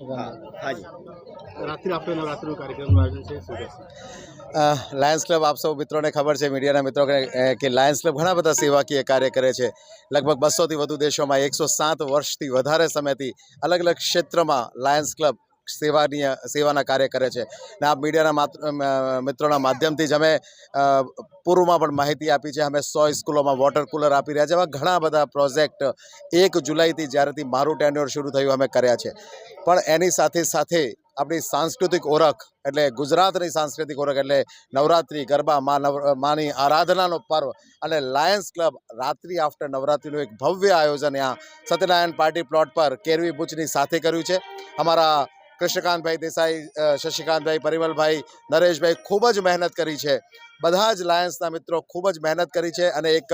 રાત્રે આપણે નવરાત્રિનો કાર્યક્રમનું આયોજન છે લાયન્સ ક્લબ આપ સૌ મિત્રોને ખબર છે મીડિયાના મિત્રો કે લાયન્સ ક્લબ ઘણા બધા સેવાકીય કાર્ય કરે છે. લગભગ બસોથી વધુ દેશોમાં એકસો સાત વર્ષથી વધારે સમયથી અલગ અલગ ક્ષેત્રમાં લાયન્સ ક્લબ સેવાનીય સેવાના કાર્ય કરે છે. ને આ મીડિયાના માત્ર મિત્રોના માધ્યમથી જ અમે પૂર્વમાં પણ માહિતી આપી છે. અમે સો સ્કૂલોમાં વોટર કુલર આપી રહ્યા છે. એવા ઘણા બધા પ્રોજેક્ટ એક જુલાઈથી જ્યારેથી મારું ટેન્યોર શરૂ થયું અમે કર્યા છે. પણ એની સાથે સાથે આપણી સાંસ્કૃતિક ઓળખ એટલે ગુજરાતની સાંસ્કૃતિક ઓળખ એટલે નવરાત્રિ, ગરબા, મા નવ, માની આરાધનાનો પર્વ અને લાયન્સ ક્લબ રાત્રિ આફ્ટર નવરાત્રિનું એક ભવ્ય આયોજન અહીંયા સત્યનારાયણ પાર્ટી પ્લોટ પર કેરવી બુચની સાથે કર્યું છે. અમારા કૃષ્ણકાંતભાઈ દેસાઈ શશિકાંતભાઈ પરિમલભાઈ નરેશભાઈ ખૂબ જ મહેનત કરી છે. બધા જ લાયન્સના મિત્રો ખૂબ જ મહેનત કરી છે અને એક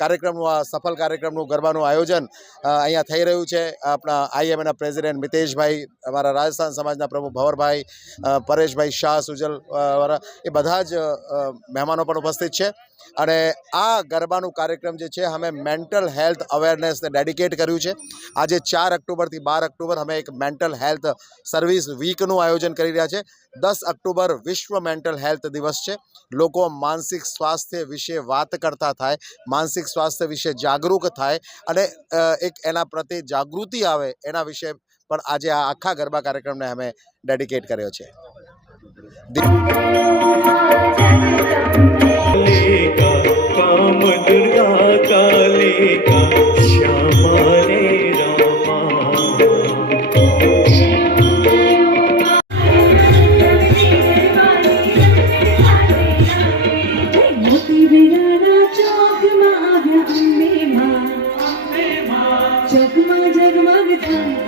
કાર્યક્રમનું, આ સફળ કાર્યક્રમનું ગરબાનું આયોજન અહીંયા થઈ રહ્યું છે. આપણા આઈએમએના પ્રેસિડેન્ટ મિતેશભાઈ, અમારા રાજસ્થાન સમાજના પ્રમુખ ભવરભાઈ પરેશભાઈ શાહ સુજલ એ બધા જ મહેમાનો પણ ઉપસ્થિત છે. અને આ ગરબાનું કાર્યક્રમ જે છે, અમે મેન્ટલ હેલ્થ અવેરનેસને ડેડિકેટ કર્યું છે. આજે ચાર ઓક્ટોબરથી બાર ઓક્ટોબર અમે એક મેન્ટલ હેલ્થ સર્વિસ વીકનું આયોજન કરી રહ્યા છે. દસ ઓક્ટોબર વિશ્વ મેન્ટલ હેલ્થ દિવસ છે. લોકો માનસિક સ્વાસ્થ્ય વિશે વાત કરતા થાય, માનસિક સ્વાસ્થ્ય વિશે જાગૃત થાય અને એક એના પ્રત્યે જાગૃતિ આવે એના વિશે પણ આજે આ આખા ગરબા કાર્યક્રમને અમે ડેડિકેટ કર્યો છે. કામ દુર્ગા કાલિકા જગમગ થાય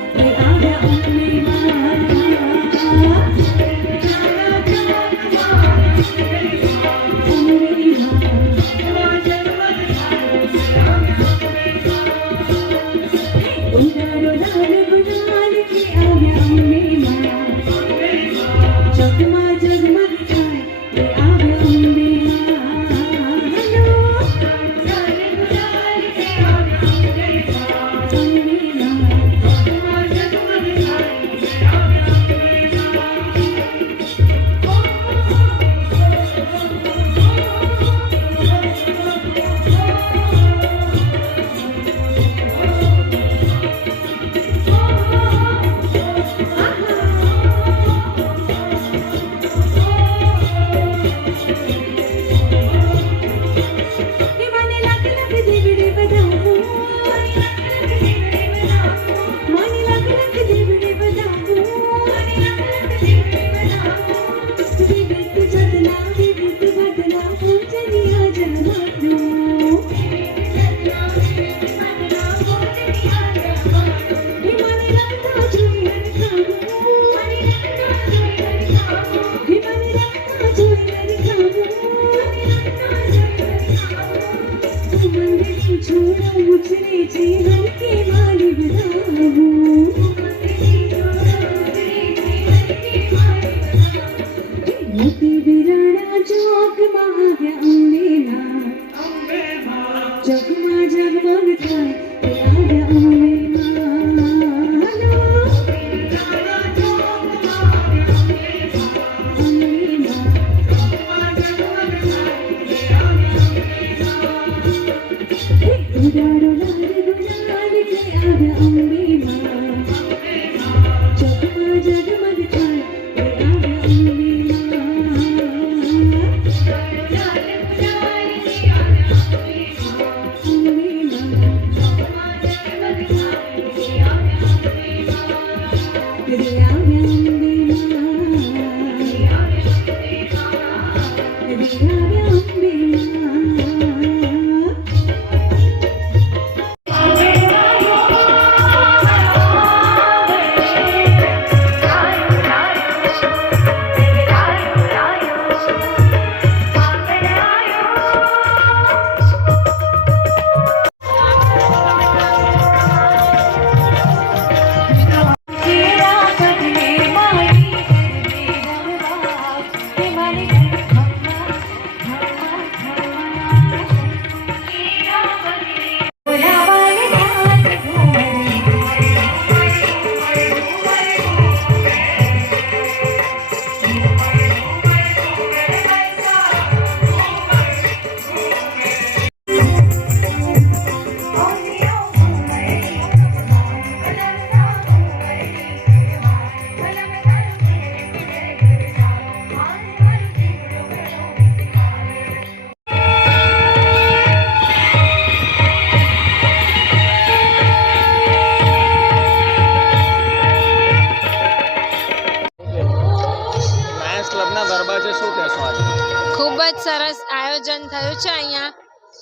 આયોજન થયું છે અહીંયા.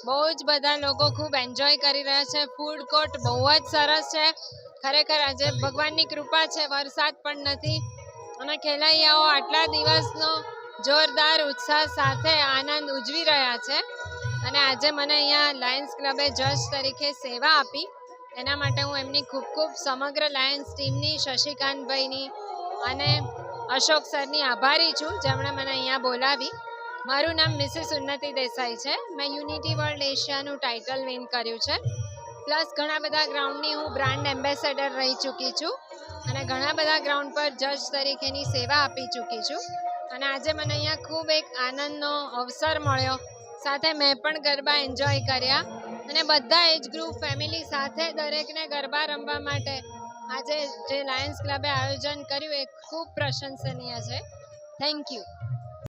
બહુ જ બધા લોકો ખૂબ એન્જોય કરી રહ્યા છે. ફૂડ કોર્ટ બહુ જ સરસ છે. ખરેખર આજે ભગવાનની કૃપા છે, વરસાદ પણ નથી. અને ખેલૈયાઓ આટલા દિવસનો જોરદાર ઉત્સાહ સાથે આનંદ ઉજવી રહ્યા છે. અને આજે મને અહીંયા લાયન્સ ક્લબે જજ તરીકે સેવા આપી. એના માટે હું એમની ખૂબ ખૂબ સમગ્ર લાયન્સ ટીમની શશિકાંતભાઈની અને અશોક સરની આભારી છું, જેમણે મને અહીંયા બોલાવી. મારું નામ મિસિસ ઉન્નતિ દેસાઈ છે. મેં યુનિટી વર્લ્ડ એશિયાનું ટાઇટલ વિન કર્યું છે. પ્લસ ઘણા બધા ગ્રાઉન્ડની હું બ્રાન્ડ એમ્બેસેડર રહી ચૂકી છું અને ઘણા બધા ગ્રાઉન્ડ પર જજ તરીકેની સેવા આપી ચૂકી છું. અને આજે મને અહીંયા ખૂબ એક આનંદનો અવસર મળ્યો. સાથે મેં પણ ગરબા એન્જોય કર્યા. અને બધા એજ ગ્રુપ ફેમિલી સાથે દરેકને ગરબા રમવા માટે આજે જે લાયન્સ ક્લબે આયોજન કર્યું એ ખૂબ પ્રશંસનીય છે. Thank you